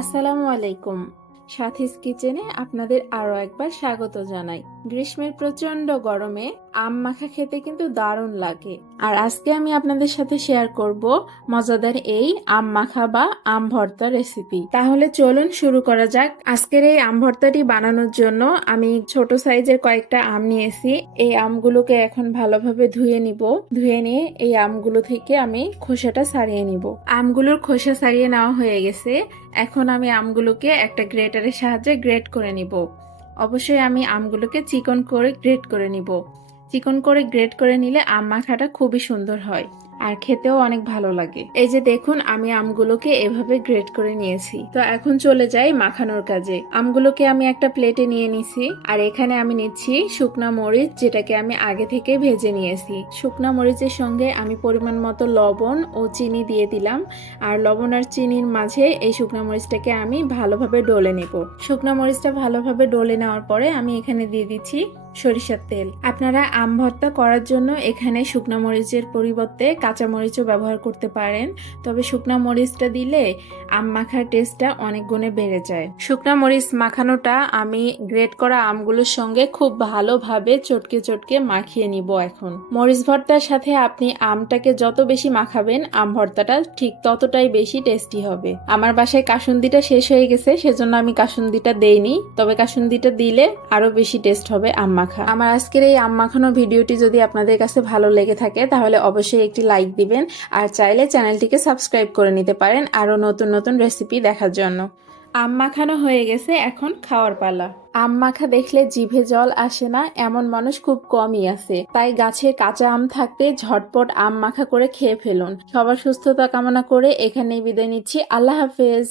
আসসালামু আলাইকুম। সাথীস কিচেনে আপনাদের আরো একবার স্বাগত জানাই। গ্রীষ্মের প্রচন্ড গরমে আম মাখা খেতে কিন্তু দারুণ লাগে। আর আজকে আমি আপনাদের সাথে শেয়ার করব মজাদার এই আম মাখা বা আম ভর্তা রেসিপি। তাহলে চলুন শুরু করা যাক। আজকের এই আম ভর্তাটি বানানোর জন্য আমি ছোট সাইজের কয়েকটা আম নিয়েছি। এই আমগুলোকে এখন ভালোভাবে ধুয়ে নিব। ধুয়ে নিয়ে এই আমগুলো থেকে আমি খোসাটা ছাড়িয়ে নিব। আমগুলোর খোসা ছাড়িয়ে নেওয়া হয়ে গেছে। এখন আমি আমগুলোকে একটা গ্রেটারের সাহায্যে গ্রেট করে নিব। অবশ্যই আমি আমগুলোকে চিকন করে গ্রেট করে নিব। চিকন করে গ্রেট করে নিলে আম মাখাটা খুবই সুন্দর হয় আর খেতেও অনেক ভালো লাগে। এই যে দেখুন আমি আমগুলোকে এভাবে গ্রেট করে নিয়েছি। তো এখন চলে যাই মাখানোর কাজে। আমগুলোকে আমি একটা প্লেটে নিয়ে নিছি আর এখানে আমি নিচ্ছি শুকনা মরিচ, যেটাকে আমি আগে থেকে ভেজে নিয়েছি। শুকনা মরিচের সঙ্গে আমি পরিমাণ মতো লবণ ও চিনি দিয়ে দিলাম। আর লবণ আর চিনির মাঝে এই শুকনা মরিচটাকে আমি ভালোভাবে ডলে নেব। শুকনা মরিচটা ভালোভাবে ডলে নেওয়ার পরে আমি এখানে দিয়ে দিচ্ছি সরিষার তেল। আপনারা আম ভর্তা করার জন্য এখানে শুকনা মরিচের পরিবর্তে কাঁচা মরিচও ব্যবহার করতে পারেন, তবে শুকনা মরিচটা দিলে আম মাখার টেস্টটা অনেক গুণে বেড়ে যায়। শুকনা মরিচ মাখানোটা আমি গ্রেট করা আমগুলোর সঙ্গে খুব ভালোভাবে চটকে চটকে মাখিয়ে নিব। এখন মরিচ ভর্তার সাথে আপনি আমটাকে যত বেশি মাখাবেন আম ভর্তাটা ঠিক ততটাই বেশি টেস্টি হবে। আমার বাসায় কাসুন্দিটা শেষ হয়ে গেছে, সেজন্য আমি কাসুন্দিটা দেইনি, তবে কাসুন্দিটা দিলে আরো বেশি টেস্ট হবে আম মাখা। আমার আজকের এই আম মাখানো ভিডিওটি যদি আপনাদের কাছে ভালো লেগে থাকে তাহলে অবশ্যই একটি লাইক দিবেন আর চাইলে চ্যানেলটিকে সাবস্ক্রাইব করে নিতে পারেন আরো নতুন নতুন রেসিপি দেখার জন্য। আম মাখানো হয়ে গেছে, এখন খাওয়ার পালা। আম মাখা দেখলে জিভে জল আসে না এমন মানুষ খুব কমই আছে, তাই গাছে কাঁচা আম থাকতে ঝটপট আম মাখা করে খেয়ে ফেলুন। সবার সুস্থতা কামনা করে এখানেই বিদায় নিচ্ছি। আল্লাহ হাফেজ।